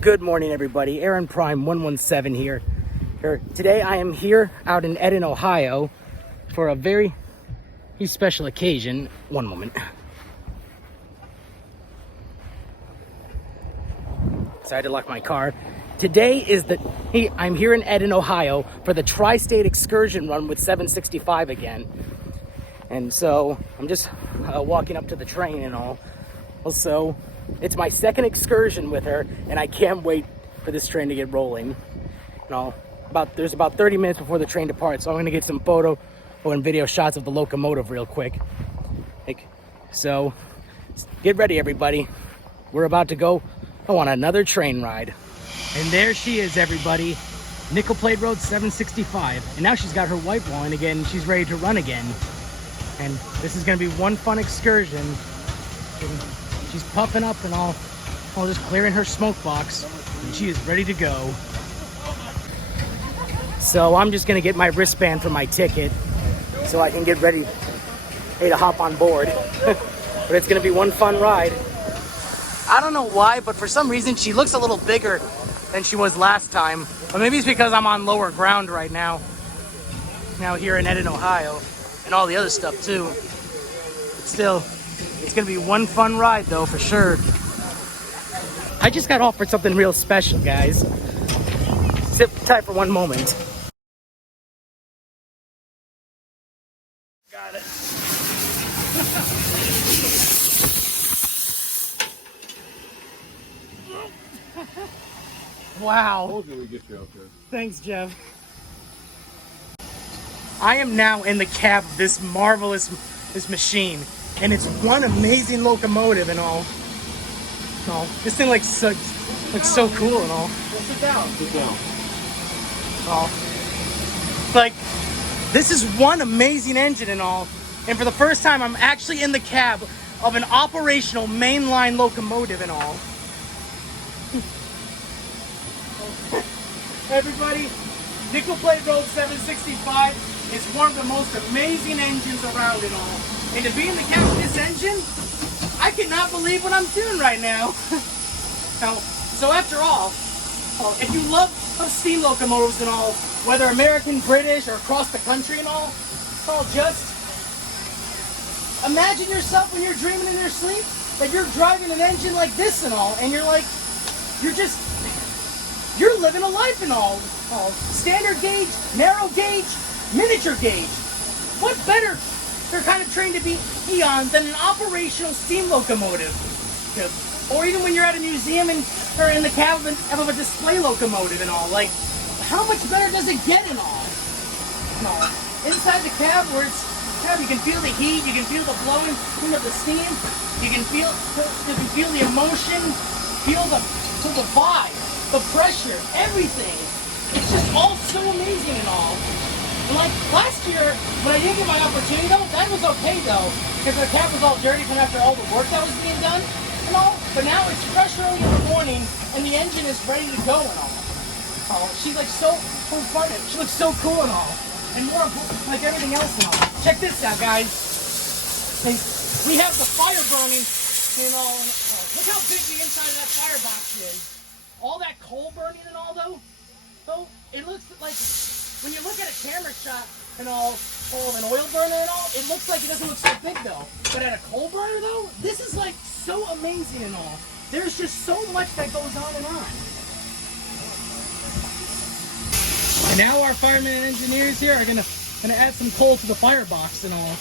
Good morning, everybody. Aaron Prime 117 here. Today I am here out in Eden, Ohio for a very special occasion. One moment. So I had to lock my car. Today is I'm here in Eden, Ohio for the Tristate Excursion run with 765 again. And so I'm just walking up to the train and all. Also, it's my second excursion with her, and I can't wait for this train to get rolling. There's about 30 minutes before the train departs, so I'm gonna get some photo and video shots of the locomotive real quick. So get ready, everybody. We're about to go on another train ride. And there she is, everybody. Nickel Plate Road 765. And now she's got her white wall in again, and she's ready to run again. And this is gonna be one fun excursion. And she's puffing up and all just clearing her smoke box, and she is ready to go. So I'm just gonna get my wristband for my ticket so I can get ready to hop on board. But it's gonna be one fun ride. I don't know why, but for some reason she looks a little bigger than she was last time. But maybe it's because I'm on lower ground right now here in Eden, Ohio, and all the other stuff too. But still, it's gonna be one fun ride though, for sure. I just got offered something real special, guys. Sit tight for one moment. Got it. Wow. Thanks, Jeff. I am now in the cab of this marvelous machine. And it's one amazing locomotive and all. This thing looks so cool and all. Well, sit down. Sit down. This is one amazing engine and all. And for the first time, I'm actually in the cab of an operational mainline locomotive and all. Everybody, Nickel Plate Road 765 is one of the most amazing engines around and all. And to be in the cab of this engine, I cannot believe what I'm doing right now. So after all, if you love steam locomotives and all, whether American, British, or across the country and all, just imagine yourself when you're dreaming in your sleep that you're driving an engine like this and all, and you're living a life and all. Standard gauge, narrow gauge, miniature gauge. What better kind of train to be on than an operational steam locomotive? Or even when you're at a museum or in the cab of a display locomotive and all. How much better does it get and all? Inside the cab you can feel the heat, you can feel the blowing of the steam, you can feel the emotion, feel the vibe, the pressure, everything. It's just all so amazing and all. And last year, when I didn't get my opportunity though, that was okay though, because the cab was all dirty from after all the work that was being done and all. But now it's fresh early in the morning, and the engine is ready to go and all. She's so fun, she looks so cool and all. And more important, like everything else and all. Check this out, guys. And we have the fire burning and all. Look how big the inside of that firebox is. All that coal burning and all though, it looks like, when you look at a camera shot and all of an oil burner and all, it looks like it doesn't look so big though. But at a coal burner though, this is so amazing and all. There's just so much that goes on and on. And now our firemen and engineers here are gonna add some coal to the firebox and all.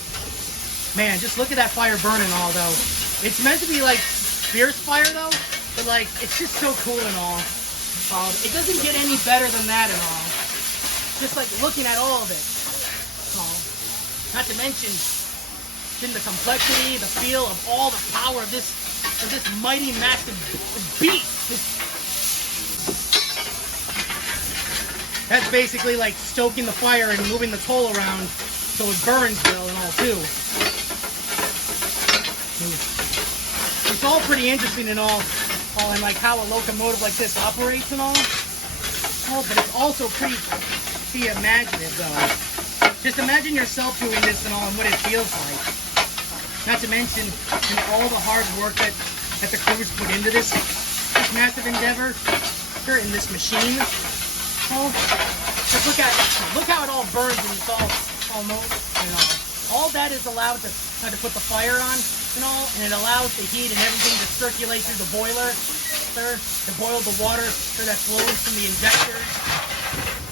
Man, just look at that fire burning all though. It's meant to be fierce fire though, but it's just so cool and all. It doesn't get any better than that and all. Just looking at all of it. Not to mention the complexity, the feel of all the power of this mighty massive beast. That's basically stoking the fire and moving the coal around so it burns well and all too. It's all pretty interesting and all and how a locomotive like this operates and all. But it's also pretty imaginative though. Just imagine yourself doing this and all and what it feels like. Not to mention all the hard work that the crews put into this. this massive endeavor here in this machine. Oh, just look how it all burns and it's all almost, you know. All that is allowed to kind of put the fire on and all, and it allows the heat and everything to circulate through the boiler, sir, to boil the water that flows from the injectors,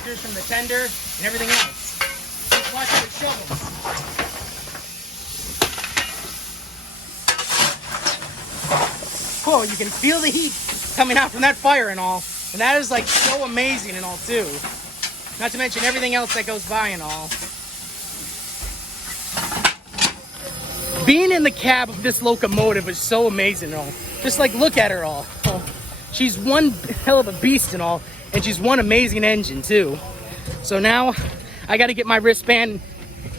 here's from the tender, and everything else. Just watch how it shovels. Oh, you can feel the heat coming out from that fire and all. And that is like so amazing and all too. Not to mention everything else that goes by and all. Being in the cab of this locomotive is so amazing and all. Just like look at her all. Oh, she's one hell of a beast and all. And she's one amazing engine too. So now I got to get my wristband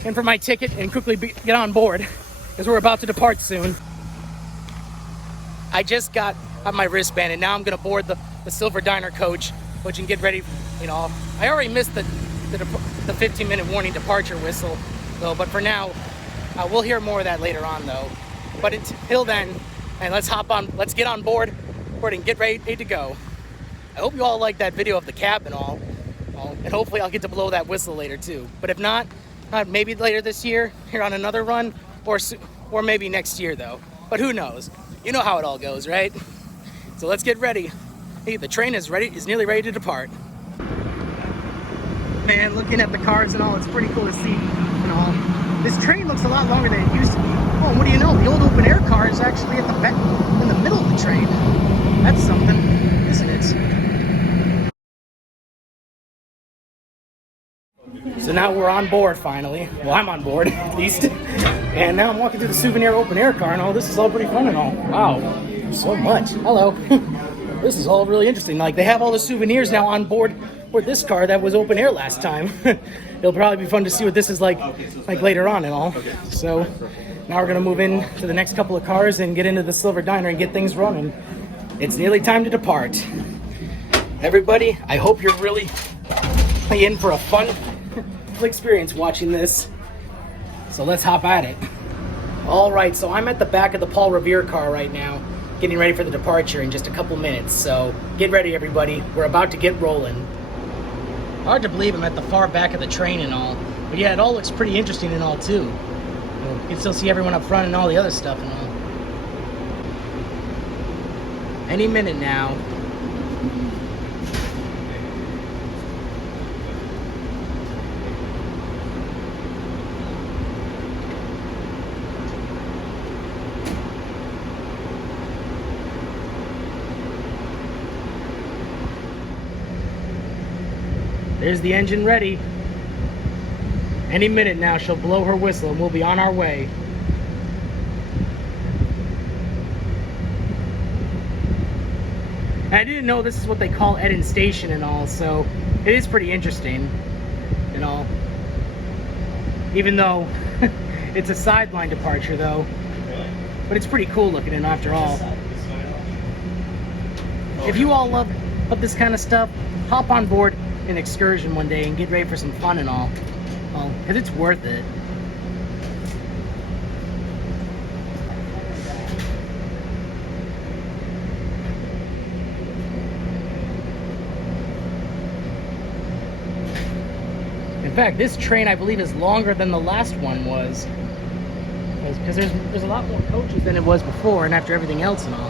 in for my ticket and quickly get on board because we're about to depart soon. I just got my wristband and now I'm gonna board the Silver Diner coach, which can get ready, you know. I already missed the 15-minute warning departure whistle though, but for now, we'll hear more of that later on though. But until then, and let's get on board and get ready to go. I hope you all like that video of the cab and all, and hopefully I'll get to blow that whistle later too. But if not, maybe later this year, here on another run, or maybe next year though. But who knows? You know how it all goes, right? So let's get ready. Hey, the train is nearly ready to depart. Man, looking at the cars and all, it's pretty cool to see and all. This train looks a lot longer than it used to be. Oh, and what do you know? The old open air car is actually at the back, in the middle of the train. That's something, isn't it? So now we're on board finally. Well, I'm on board at least. And now I'm walking through the souvenir open air car and all. This is all pretty fun and all. Wow, so much. Hello. This is all really interesting. Like they have all the souvenirs now on board for this car that was open air last time. It'll probably be fun to see what this is like later on and all. So now we're gonna move in to the next couple of cars and get into the Silver Diner and get things running. It's nearly time to depart. Everybody, I hope you're really in for a fun experience watching this. So let's hop at it. All right, so I'm at the back of the Paul Revere car right now, getting ready for the departure in just a couple minutes. So get ready, everybody. We're about to get rolling. Hard to believe I'm at the far back of the train and all. But yeah, it all looks pretty interesting and all too. You can still see everyone up front and all the other stuff and all. Any minute now. There's the engine ready. Any minute now she'll blow her whistle and we'll be on our way. And I didn't know this is what they call Eden Station and all, so it is pretty interesting and all. Even though it's a sideline departure though. But it's pretty cool looking in after all. If you all love this kind of stuff, hop on board an excursion one day and get ready for some fun and all. Well, because it's worth it. In fact, this train I believe is longer than the last one was. Because there's a lot more coaches than it was before and after everything else and all.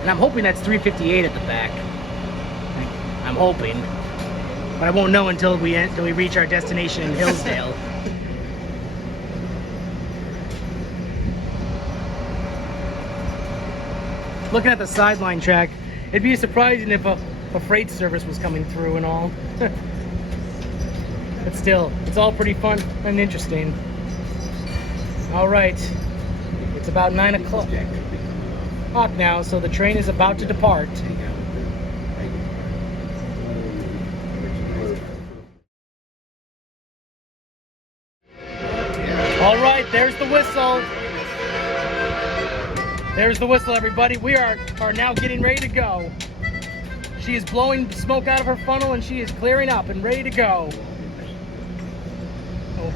And I'm hoping that's 358 at the back. I'm hoping. But I won't know until we reach our destination in Hillsdale. Looking at the sideline track, it'd be surprising if a freight service was coming through and all. But still, it's all pretty fun and interesting. All right, it's about 9 o'clock now, so the train is about to depart. All right, there's the whistle. There's the whistle, everybody. We are now getting ready to go. She is blowing smoke out of her funnel and she is clearing up and ready to go. Oh.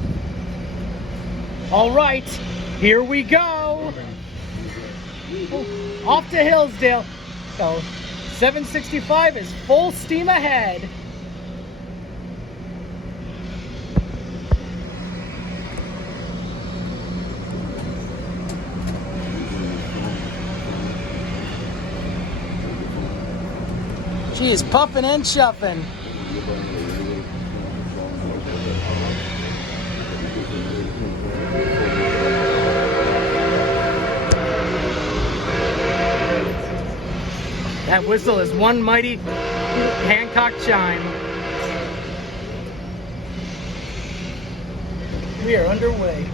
All right, here we go. Oh, off to Hillsdale. So 765 is full steam ahead. She is puffing and chuffing. That whistle is one mighty Hancock chime. We are underway.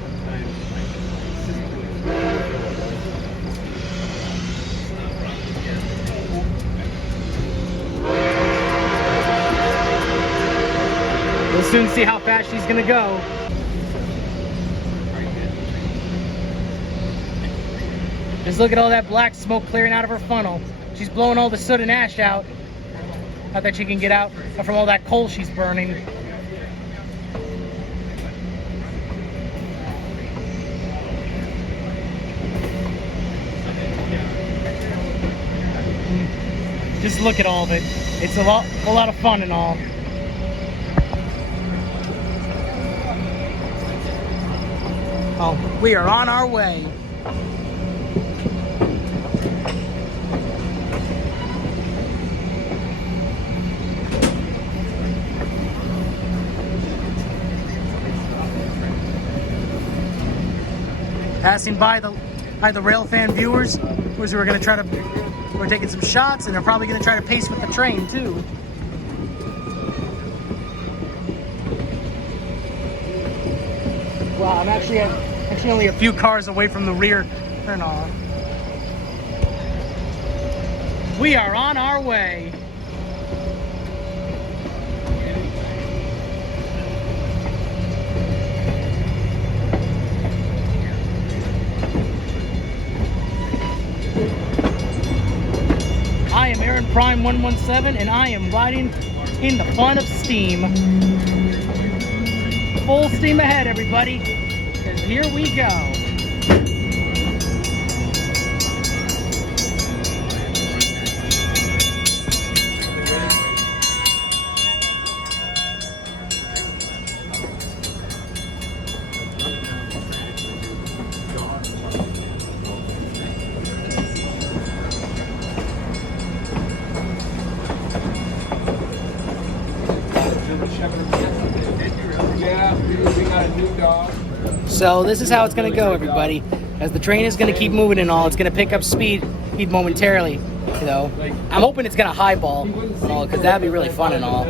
We'll soon see how fast she's gonna go. Just look at all that black smoke clearing out of her funnel. She's blowing all the soot and ash out. Not that she can get out from all that coal she's burning. Just look at all of it. It's a lot of fun and all. Oh, we are on our way. Passing by the Railfan viewers, who were going to try to, we're taking some shots, and they're probably going to try to pace with the train too. Wow, I'm actually only a few cars away from the rear turn on. We are on our way. I am Aaron Prime 117, and I am riding in the fun of steam. Full steam ahead, everybody, because here we go. So this is how it's going to go, everybody. As the train is going to keep moving and all, it's going to pick up speed momentarily. You know, I'm hoping it's going to highball and all, because that'd be really fun and all.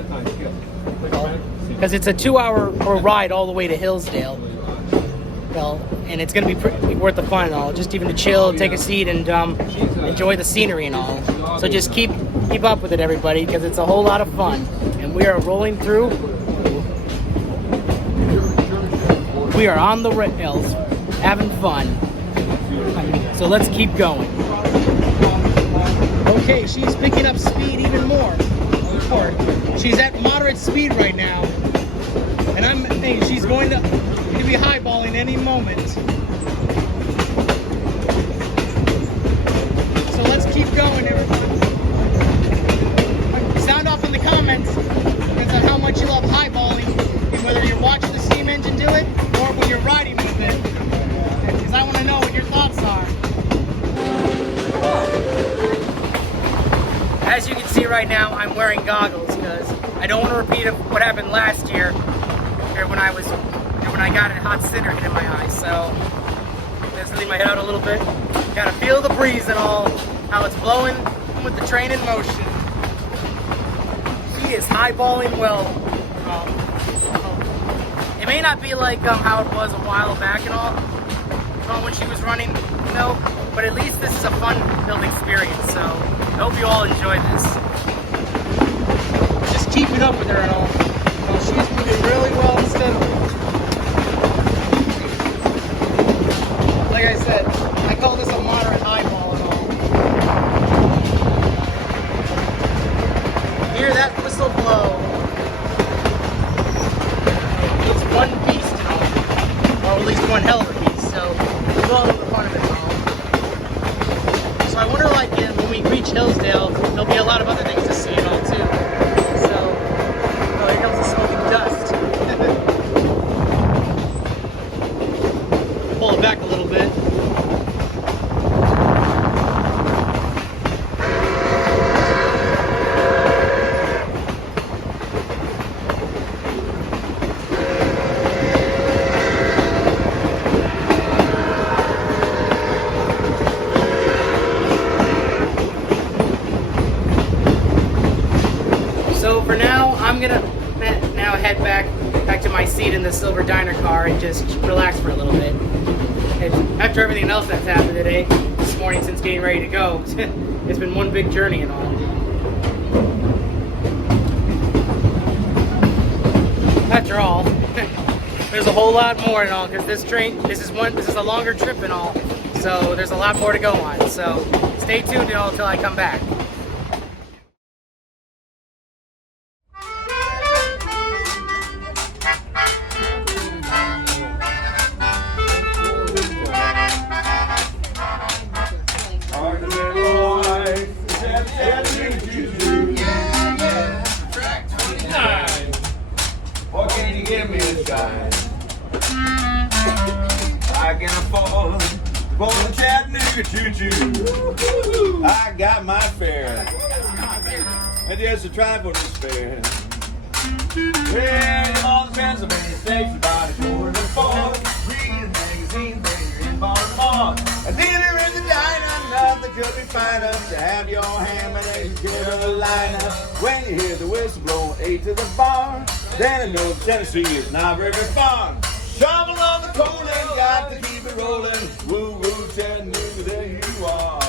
Because it's a 2-hour ride all the way to Hillsdale. Well, and it's going to be pretty worth the fun and all. Just even to chill, take a seat, and enjoy the scenery and all. So just keep up with it, everybody, because it's a whole lot of fun. And we are rolling through. We are on the rails, having fun. So let's keep going. Okay, she's picking up speed even more. She's at moderate speed right now. And I'm thinking she's going to be highballing any moment. So let's keep going, everybody. Sound off in the comments because of how much you love highballing, and whether you're watching the steam engine do it or when you're riding with it, because I want to know what your thoughts are. As you can see right now, I'm wearing goggles because I don't want to repeat what happened last year when I got a hot cinder hit in my eye. So let's leave my head out a little bit. Gotta feel the breeze and all, how it's blowing with the train in motion. She is highballing well. It may not be like how it was a while back and all, when she was running, you know, but at least this is a fun-filled experience, so I hope you all enjoy this. Just keep it up with her and all. She's moving really well and steadily. Like I said, I call this a moderate highball and all. Hear that whistle blow. It's one beast and all. Or at least one hell of a beast, so we'll all have the fun of it and all. So I wonder, like, when we reach reach Hillsdale, there'll be a lot of other things to see and all too. So, oh, here comes the smoking dust. Pull it back a little bit. So for now, I'm gonna now head back to my seat in the Silver Diner car and just relax for a little bit. And after everything else that's happened today, this morning since getting ready to go, it's been one big journey and all. After all, there's a whole lot more and all, because this is a longer trip and all, so there's a lot more to go on. So stay tuned until I come back. What can you give me this guy? I can afford for the Chattanooga choo-choo. I got my fare, and just a trifle to spare. Well, all the Pennsylvania station by the quarter to four. Read a magazine, bring your in Baltimore. A dinner in the diner, nothing could be finer to have your ham and eggs get a lineup. When you hear the whistle blow 8 to the bar, then I know Tennessee is not very far. Shovel on the coal and got to keep it rolling. Woo woo Chattanooga, there you are.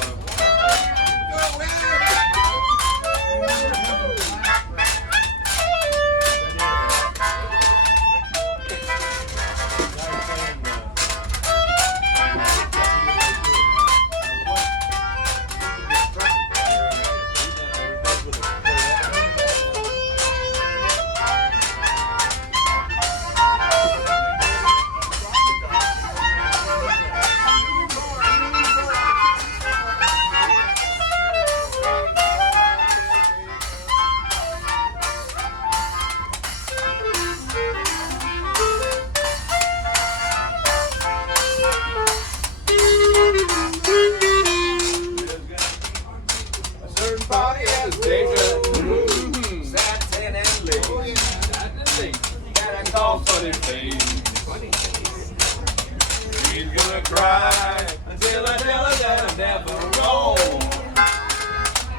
She's gonna cry until I tell her that I'm never wrong.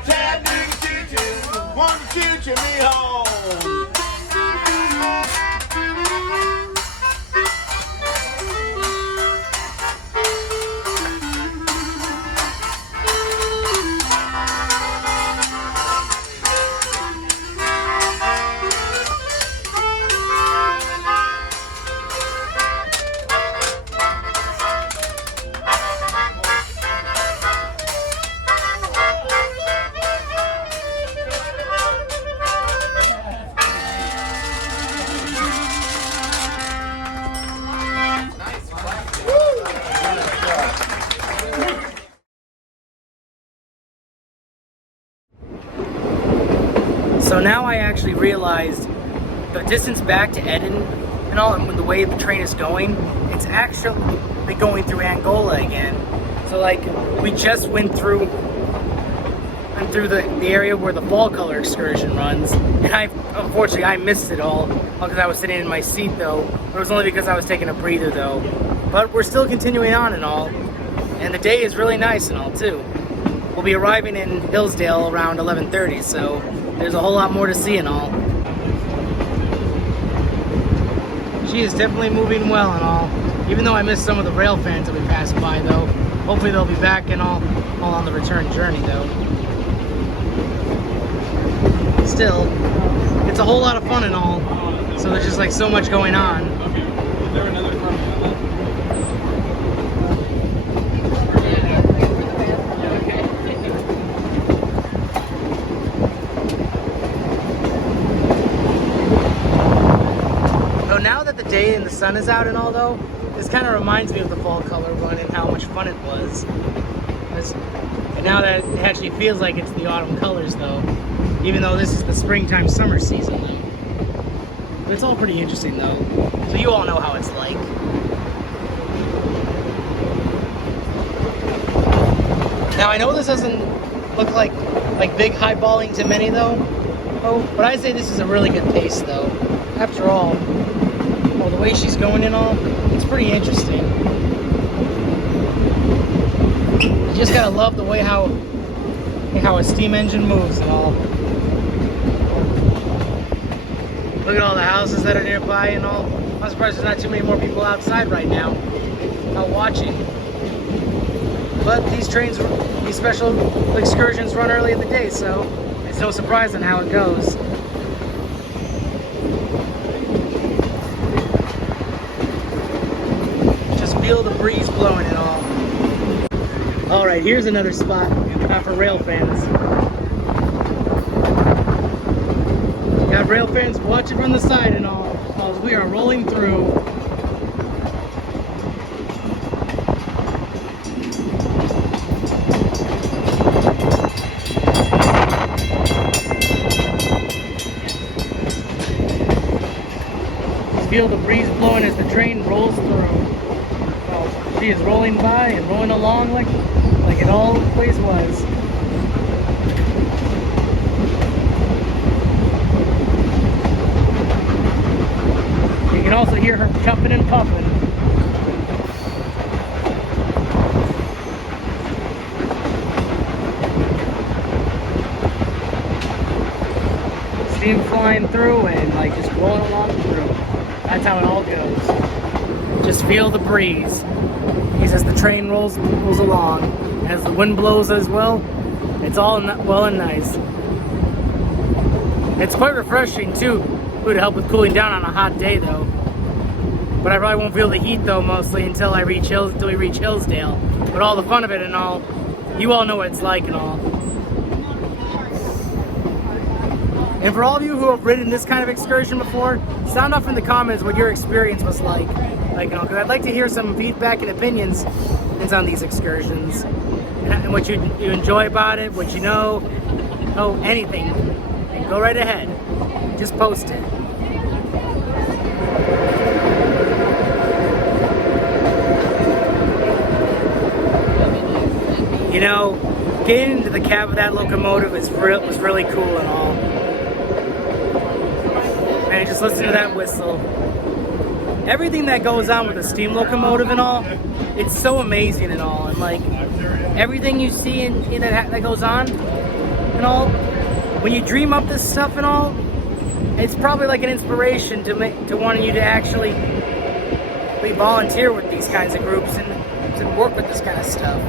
Chattanooga choo-choo, won't you choo-choo me home? So now I actually realized the distance back to Eden and all, and the way the train is going, it's actually going through Angola again. So like, we just went through the area where the fall color excursion runs, and unfortunately I missed it all because I was sitting in my seat though. It was only because I was taking a breather though. But we're still continuing on and all, and the day is really nice and all too. We'll be arriving in Hillsdale around 11:30, so there's a whole lot more to see and all. She is definitely moving well and all, even though I missed some of the rail fans that we passed by though. Hopefully they'll be back and all on the return journey though. Still, it's a whole lot of fun and all, so there's just like so much going on. Okay, is there another comment on that? Now that the day and the sun is out and all though, this kind of reminds me of the fall color run and how much fun it was. And now that it actually feels like it's the autumn colors though, even though this is the springtime summer season though. But it's all pretty interesting though, so you all know how it's like. Now I know this doesn't look like big highballing to many though, but I'd say this is a really good pace though. After all, the way she's going and all, it's pretty interesting. You just gotta love the way how a steam engine moves and all. Look at all the houses that are nearby and all. I'm surprised there's not too many more people outside right now out watching. But these special excursions run early in the day, so it's no surprise on how it goes. Just feel the breeze blowing and all. Alright, here's another spot for rail fans. Got rail fans watching from the side and all, as we are rolling through. Feel the breeze blowing as the train rolls through. Oh, she is rolling by and rolling along like it always was. You can also hear her chuffing and puffing. Steam flying through and just rolling along through. That's how it all goes. Just feel the breeze as the train rolls along. As the wind blows as well, it's all well and nice. It's quite refreshing too to help with cooling down on a hot day though. But I probably won't feel the heat though mostly until we reach Hillsdale. But all the fun of it and all, you all know what it's like and all. And for all of you who have ridden this kind of excursion before, sound off in the comments what your experience was like. Because I'd like to hear some feedback and opinions on these excursions. And what you enjoy about it, what you know, anything. And go right ahead. Just post it. You know, getting into the cab of that locomotive was really cool and all. And just listen to that whistle. Everything that goes on with a steam locomotive and all, it's so amazing and all. And everything you see in that goes on and all, when you dream up this stuff and all, it's probably like an inspiration to wanting you to actually volunteer with these kinds of groups and to work with this kind of stuff.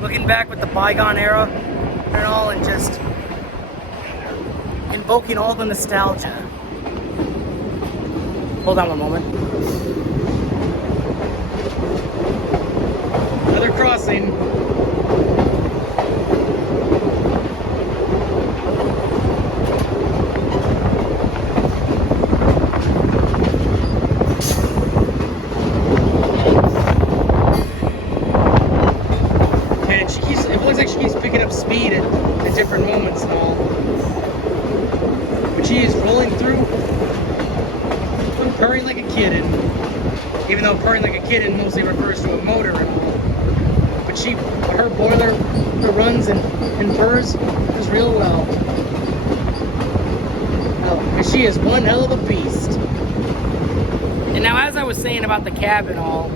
Looking back with the bygone era and all, and just invoking all the nostalgia. Hold on one moment. Another crossing. And it looks like she keeps picking up speed at different moments and all. But she is rolling through. Purring like a kitten, even though purring like a kitten mostly refers to a motor and all. But her boiler runs and purrs just real well. But she is one hell of a beast. And now, as I was saying about the cab and all,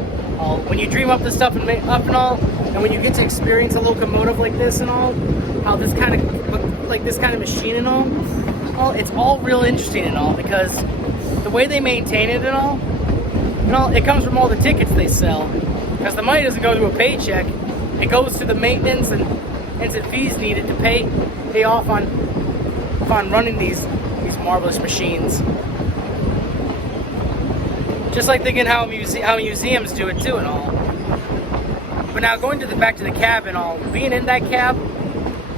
when you dream up the stuff and all, and when you get to experience a locomotive like this and all, how this kind of machine and all, it's all real interesting and all, because the way they maintain it and all, it comes from all the tickets they sell. Because the money doesn't go to a paycheck, it goes to the maintenance and fees needed to pay off on running these marvelous machines. Just like thinking how museums do it too and all. But now going back to the cab and all, being in that cab,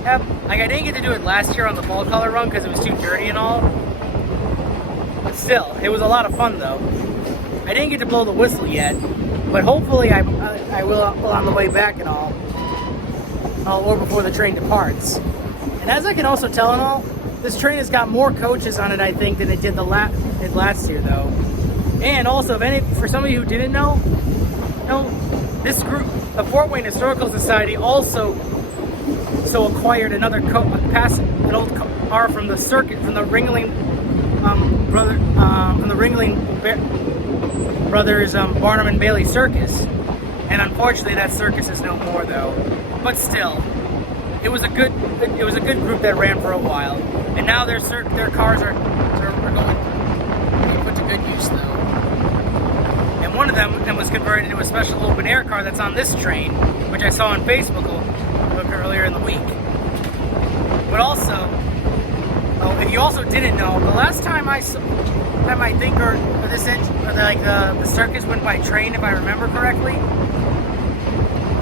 I didn't get to do it last year on the fall color run because it was too dirty and all. But still, it was a lot of fun though. I didn't get to blow the whistle yet, but hopefully I will on the way back and all. or before the train departs. And as I can also tell and all, this train has got more coaches on it, I think, than it did last year, though. And also, for some of you who didn't know, this group, the Fort Wayne Historical Society, also acquired another an old car from the circuit, from the Ringling brothers Barnum and Bailey Circus. And unfortunately, that circus is no more, though. But still, it was a good group that ran for a while, and now their cars are going put to good use, though. And one of them was converted into a special open air car that's on this train, which I saw on Facebook earlier in the week. But also, if you also didn't know, the last time the circus went by train, if I remember correctly.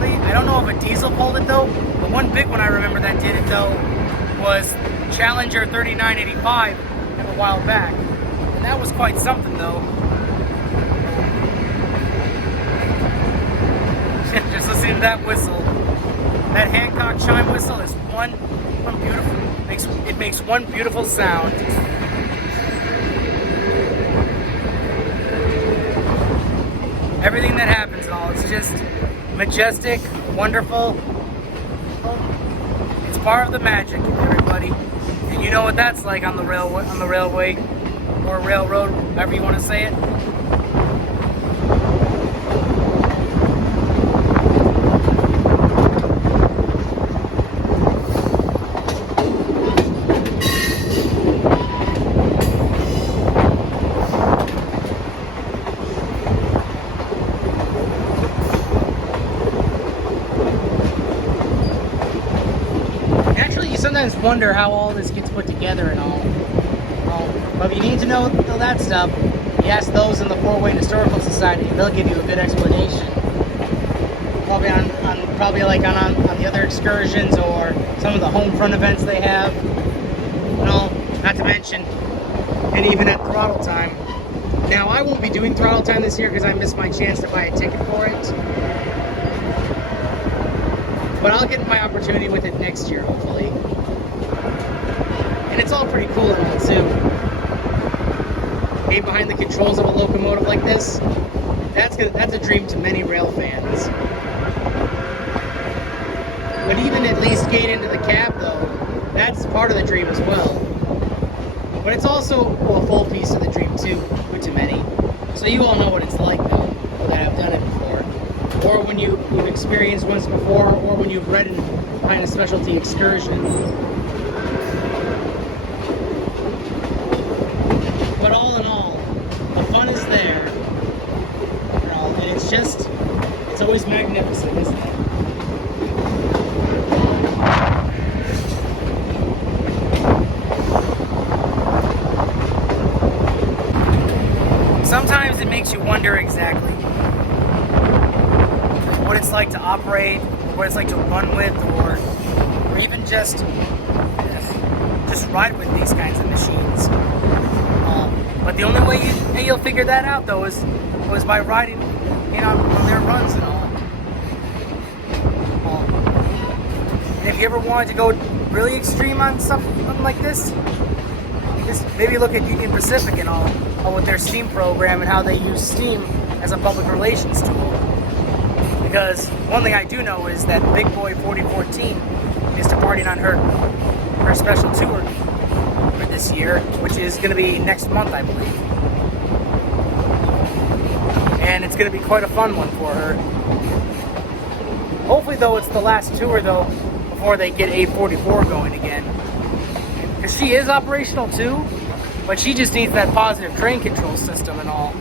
I don't know if a diesel pulled it though. The one big one I remember that did it though was Challenger 3985 a while back, and that was quite something though. Just listening to that whistle, that Hancock chime whistle is one beautiful. It makes one beautiful sound. Everything that happens and all, it's just majestic, wonderful. It's part of the magic, everybody. And you know what that's like on the railway, or railroad, however you want to say it. Sometimes wonder how all this gets put together and all. But if you need to know that stuff, you ask those in the Fort Wayne Historical Society, and they'll give you a good explanation. Probably on the other excursions or some of the home front events they have. Not to mention, and even at Throttle Time. Now I won't be doing Throttle Time this year because I missed my chance to buy a ticket for it. But I'll get my opportunity with it next year, hopefully. And it's all pretty cool and all, too. Being behind the controls of a locomotive like this, that's a dream to many rail fans. But even at least getting into the cab, though, that's part of the dream as well. But it's also a full piece of the dream, too, to many. So you all know what it's like, though, that I've done it before. Or when you've experienced once before, or when you've read behind a specialty excursion. But all in all, the fun is there. And it's always magnificent, isn't it? Sometimes it makes you wonder exactly what it's like to operate, or what it's like to run with, or even just ride with these kinds of machines. But the only way you'll figure that out, though, was by riding on their runs and all. And if you ever wanted to go really extreme on something like this, just maybe look at Union Pacific and all with their Steam program and how they use Steam as a public relations tool. Because one thing I do know is that Big Boy 4014 is departing on her special tour for this year, which is going to be next month, I believe. And it's going to be quite a fun one for her. Hopefully, though, it's the last tour, though, before they get A44 going again. Because she is operational, too, but she just needs that positive train control system and all.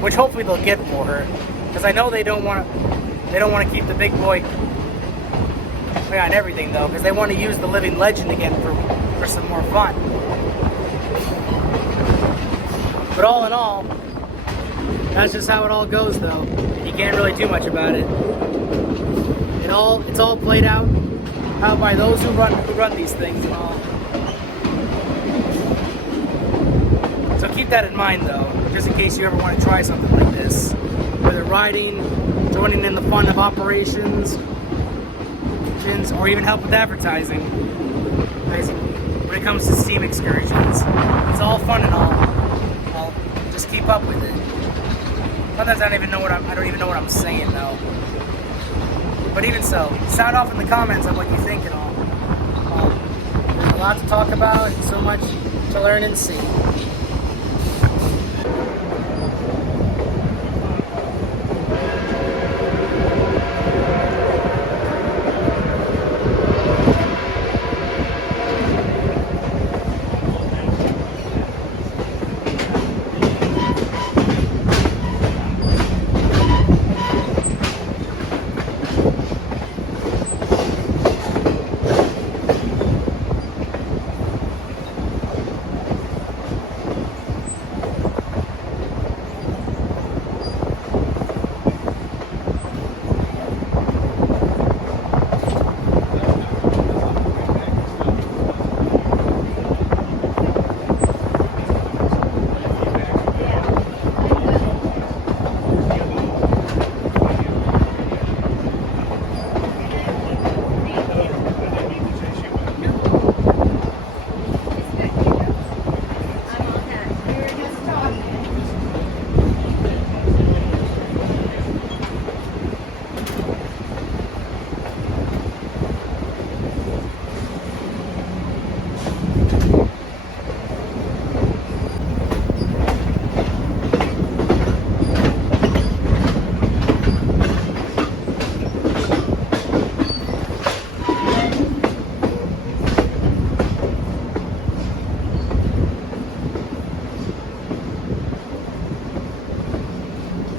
Which hopefully they'll get for her. Because I know they don't want to keep the Big Boy on everything, though, because they want to use the Living Legend again for some more fun. But all in all, that's just how it all goes, though. You can't really do much about it. It's all played out by those who run these things and all. So keep that in mind, though, just in case you ever want to try something like this. Whether riding, joining in the fun of operations, engines or even help with advertising. When it comes to steam excursions, it's all fun and all. I'll just keep up with it. Sometimes I don't even know what I'm saying though. But even so, sound off in the comments on what you think and all. There's a lot to talk about and so much to learn and see.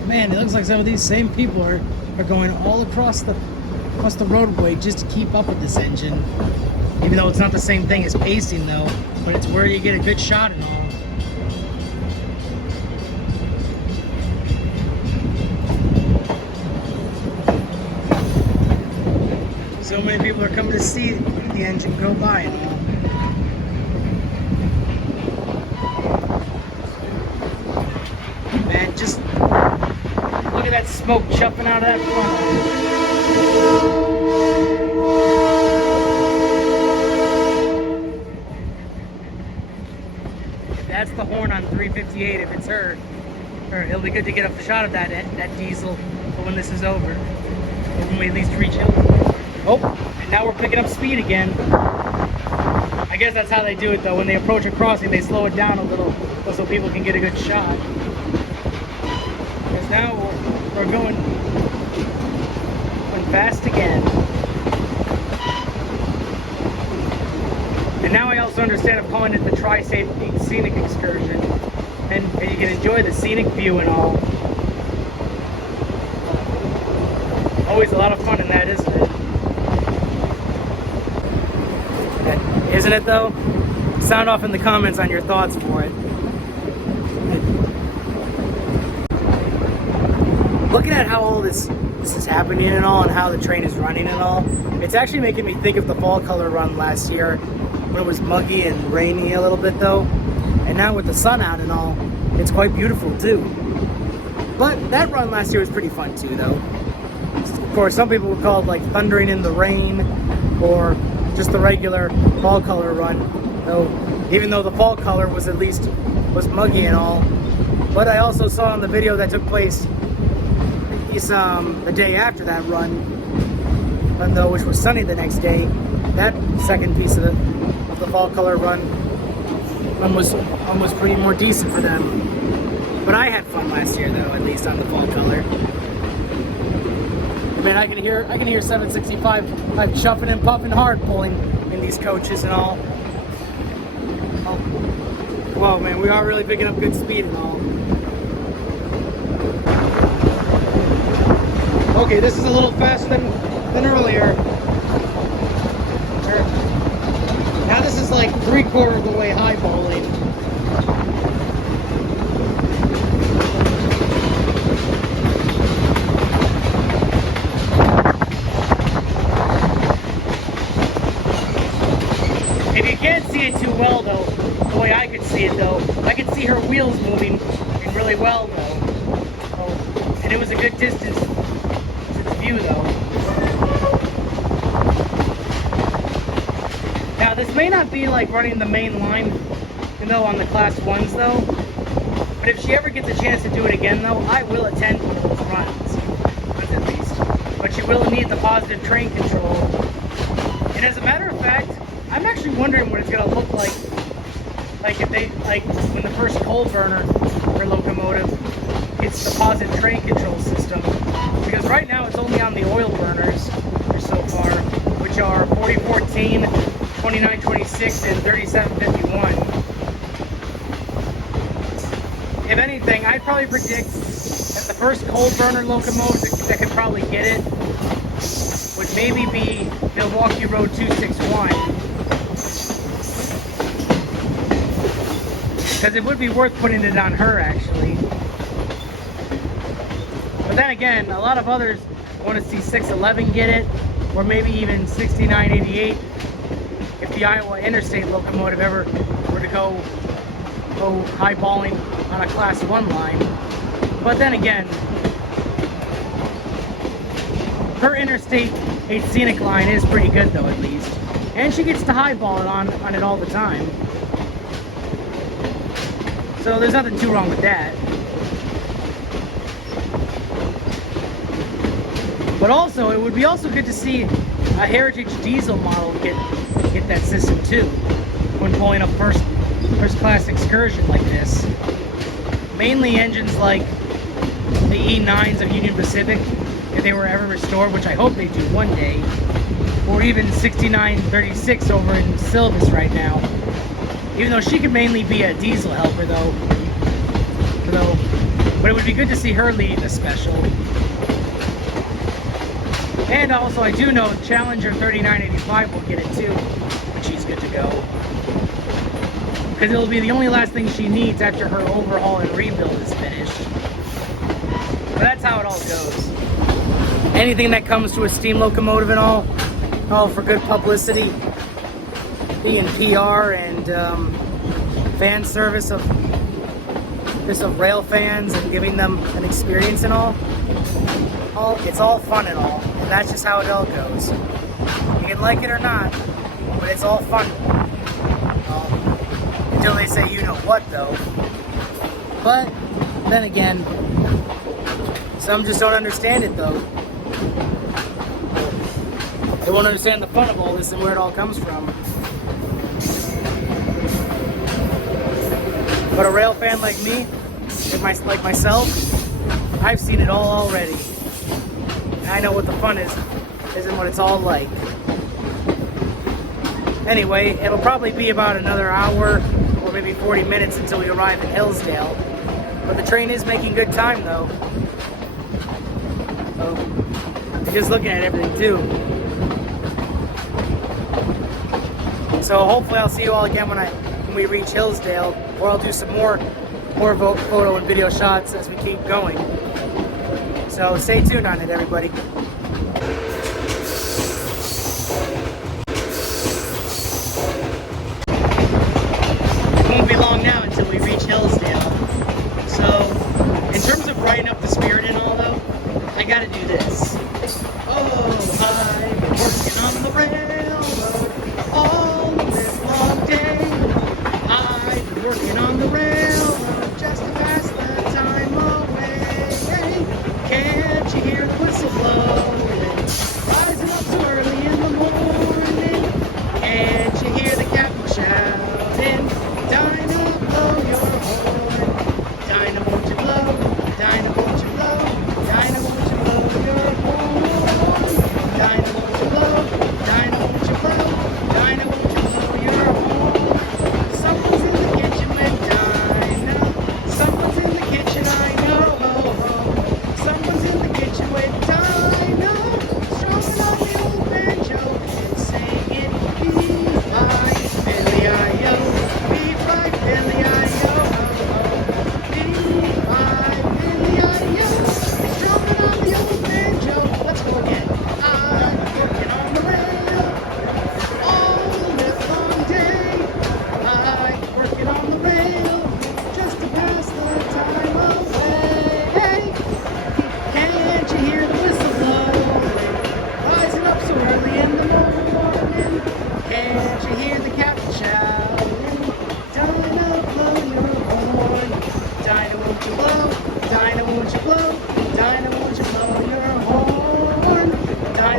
Man, it looks like some of these same people are going all across the roadway just to keep up with this engine. Even though it's not the same thing as pacing though, but it's where you get a good shot and all. So many people are coming to see the engine go by and all. Man, just look at that smoke chuffing out of that front. If that's the horn on 358, if it's her, it'll be good to get a shot of that diesel for when this is over. Or when we at least reach Hillsdale. Oh, and now we're picking up speed again. I guess that's how they do it though. When they approach a crossing, they slow it down a little so people can get a good shot. Because now we're going fast again. And now I also understand I'm calling it the Tristate Scenic Excursion. And you can enjoy the scenic view and all. Always a lot of fun in that, isn't it? Isn't it though? Sound off in the comments on your thoughts for it. Looking at how all this is happening and all, and how the train is running and all, it's actually making me think of the fall color run last year when it was muggy and rainy a little bit though. And now with the sun out and all, it's quite beautiful too. But that run last year was pretty fun too though. Of course, some people would call it like thundering in the rain, or just the regular fall color run, though, even though the fall color was muggy and all. But I also saw in the video that took place the day after that run, and though which was sunny the next day, that second piece of the fall color run was pretty more decent for them. But I had fun last year though, at least on the fall color. Man, I can hear 765 like chuffing and puffing hard pulling in these coaches and all. Oh. Whoa, man, we are really picking up good speed and all. Okay, this is a little faster than earlier. Now this is like 3/4 of the way highballing. If you can't see it too well though, the way I could see it though, I could see her wheels moving really well though. Oh, and it was a good distance to the view though. this may not be like running the main line, you know, on the class 1s though. But if she ever gets a chance to do it again though, I will attend one of those runs, at least. But she will need the positive train control. And as a matter of fact, I'm actually wondering what it's gonna look like if they, like when the first coal burner or locomotive gets the positive train control system. Because right now it's only on the oil burners so far, which are 4014, 2926, and 3751. If anything, I'd probably predict that the first coal burner locomotive that could probably get it would maybe be Milwaukee Road 261. Because it would be worth putting it on her, actually. But then again, a lot of others want to see 611 get it, or maybe even 6988 if the Iowa Interstate locomotive ever were to go highballing on a class 1 line. But then again, her Interstate Scenic line is pretty good though, at least. And she gets to highball it on it all the time. So there's nothing too wrong with that. But also, it would be also good to see a Heritage diesel model get that system too when pulling a first class excursion like this. Mainly engines like the E9s of Union Pacific, if they were ever restored, which I hope they do one day, or even 6936 over in Silvis right now. Even though she could mainly be a diesel helper though. But it would be good to see her leading the special. And also, I do know Challenger 3985 will get it too, when she's good to go. Because it'll be the only last thing she needs after her overhaul and rebuild is finished. But that's how it all goes. Anything that comes to a steam locomotive and all for good publicity, being PR and fan service of rail fans and giving them an experience and all, it's all fun and all, and that's just how it all goes. You can like it or not, but it's all fun. Until they say you know what though. But then again, some just don't understand it though. They won't understand the fun of all this and where it all comes from. But a rail fan like me, like myself, I've seen it all already. And I know what the fun is and what it's all like. Anyway, it'll probably be about another hour or maybe 40 minutes until we arrive in Hillsdale. But the train is making good time though. So, just looking at everything too. So hopefully I'll see you all again when we reach Hillsdale, or I'll do some more photo and video shots as we keep going. So stay tuned on it, everybody. It won't be long now until we reach Hillsdale. So, in terms of riding up the spirit and all though, I gotta do this. Oh, I've been working on the railroad all this long day. I've been working on the railroad just to pass the time away. Can't you hear the whistle blow?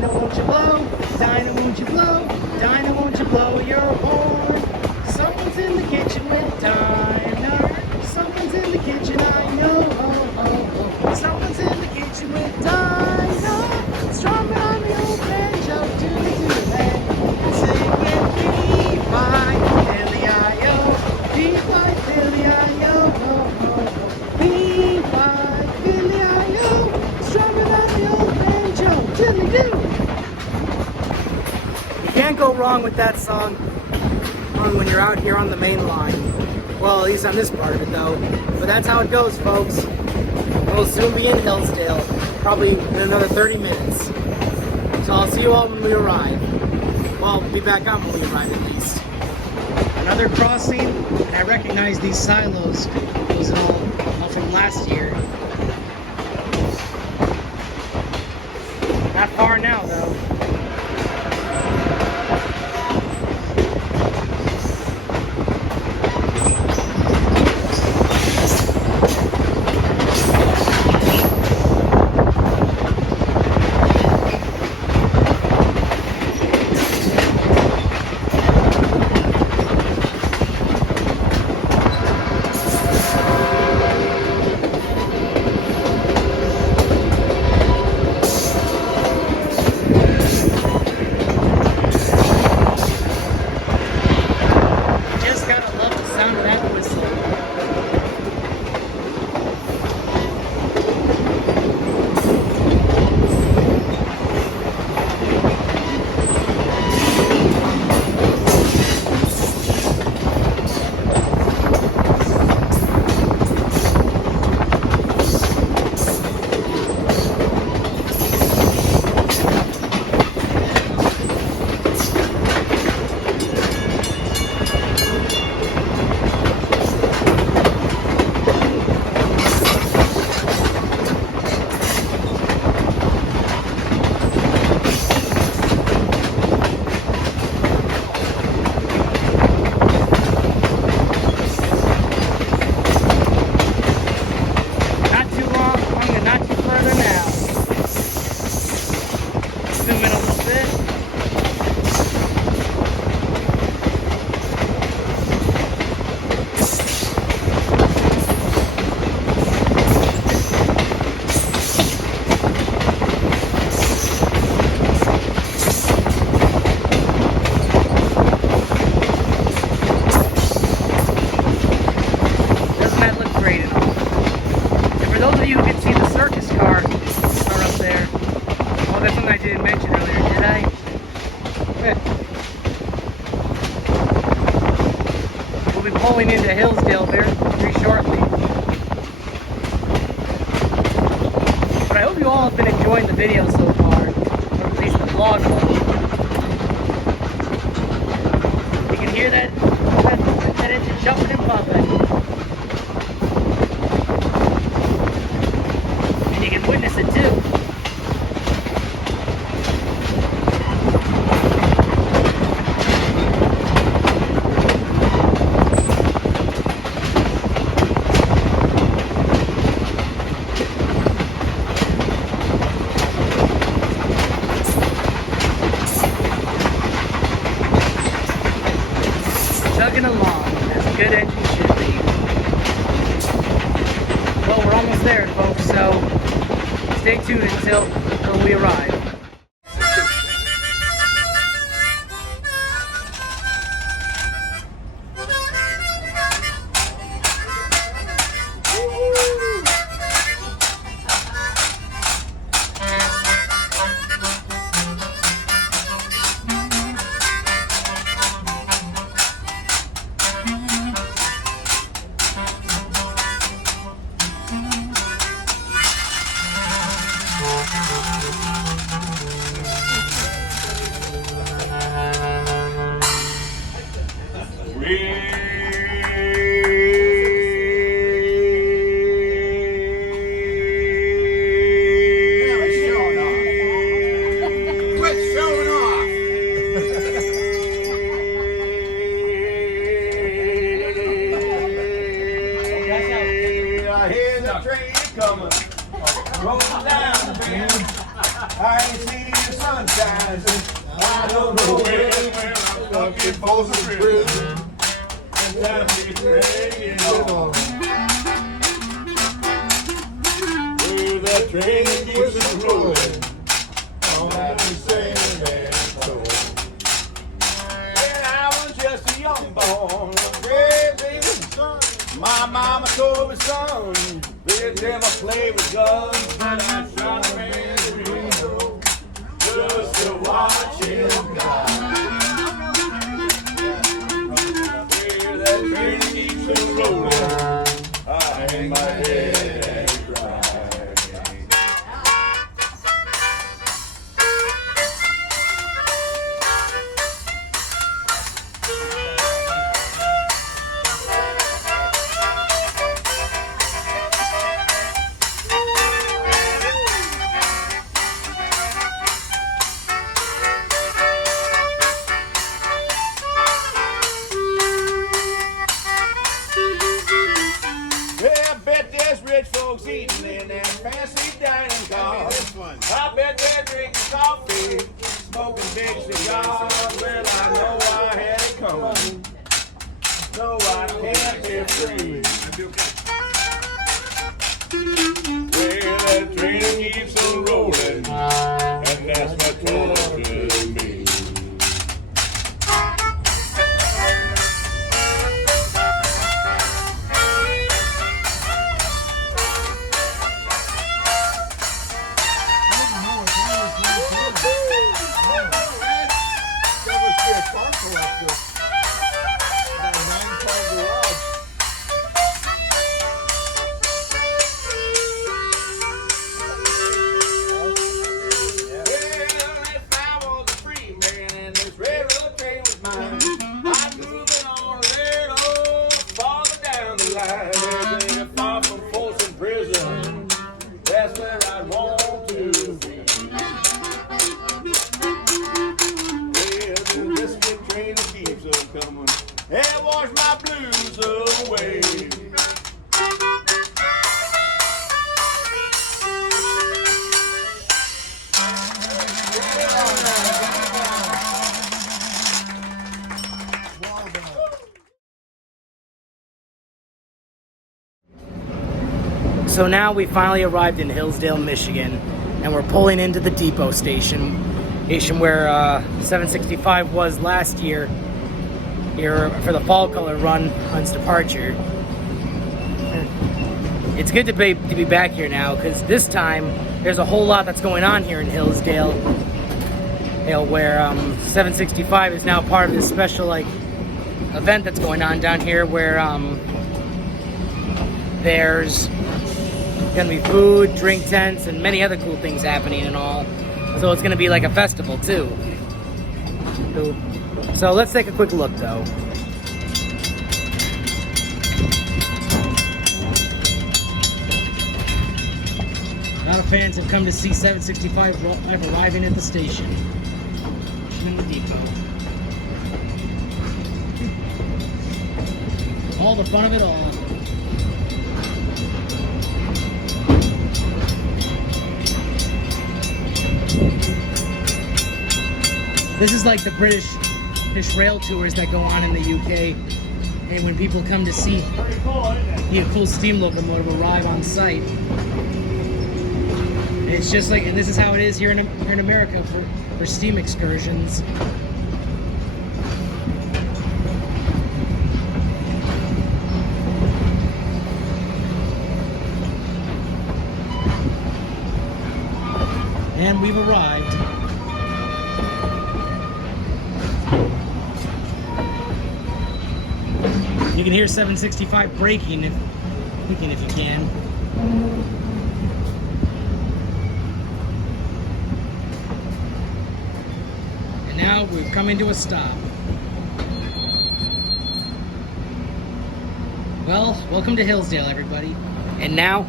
Dinah, won't you blow? Dinah, won't you blow? Dinah, won't you blow your horn? Someone's in the kitchen with Dinah. Someone's in the kitchen, I know. Someone's in the kitchen with Dinah. Strumming on the old banjo, doodle-doo-lay. Singing B-Fi, Billy-I-O. B-Fi, Billy-I-O. B-Fi, Billy-I-O. Strumming on the old banjo, doodle-doo. You can't go wrong with that song when you're out here on the main line. Well, at least on this part of it though. But that's how it goes, folks. We'll soon be in Hillsdale, probably in another 30 minutes. So I'll see you all when we arrive. Well, we'll be back on when we arrive at least. Another crossing, and I recognize these silos. Those are all from last year. Not far now though. Pulling into Hillsdale very shortly. But I hope you all have been enjoying the video so far, or at least the vlog. You can hear that engine jumping and bumping. And you can witness it too. Chugging along as a good engine should be. Well, we're almost there, folks, so stay tuned until we arrive. I hear the train coming, rolling down the bend. I ain't seen the sunshine since I don't know when I'm stuck in Folsom Prison. And time keeps dragging on. Where that train keeps rolling on the San Antonio. When I was just a young boy, crazy, my mama told me, son, this time I play with guns, but I shot a man's window just to watch him die. Where that train keeps rolling, I hang my head and cry. Folks eating in them fancy dining cars. I bet they're drinking coffee, smoking big cigars. Well, I know I had it coming. No, I can't be free. Well, that train keeps on rolling, and that's what tortures me. That's where I want to be. Well, this good train keeps on coming and wash my blues away. So now we finally arrived in Hillsdale, Michigan, and we're pulling into the depot station where 765 was last year here for the fall color run on its departure. It's good to be back here now, because this time there's a whole lot that's going on here in Hillsdale, where 765 is now part of this special event that's going on down here, where there's gonna be food, drink tents, and many other cool things happening and all. So it's gonna be like a festival too. So let's take a quick look though. A lot of fans have come to see 765 arriving at the station. In the depot. All the fun of it all. This is like the British rail tours that go on in the UK, and when people come to see a cool steam locomotive arrive on site, it's just like, and this is how it is here in America for steam excursions. And we've arrived. You can hear 765 braking if you can. And now we're coming to a stop. Well, welcome to Hillsdale, everybody. And now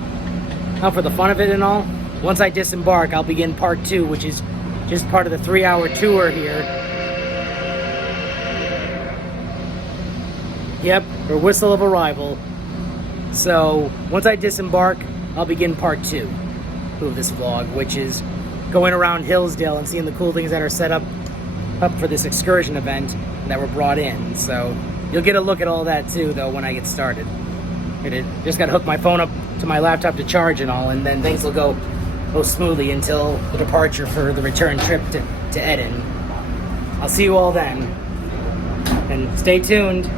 for the fun of it and all, once I disembark, I'll begin part 2, which is just part of the 3-hour tour here. Yep, or whistle of arrival. So once I disembark, I'll begin part 2 of this vlog, which is going around Hillsdale and seeing the cool things that are set up for this excursion event that were brought in. So you'll get a look at all that too, though, when I get started. Just got to hook my phone up to my laptop to charge and all, and then things will go smoothly until the departure for the return trip to Eden. I'll see you all then, and stay tuned.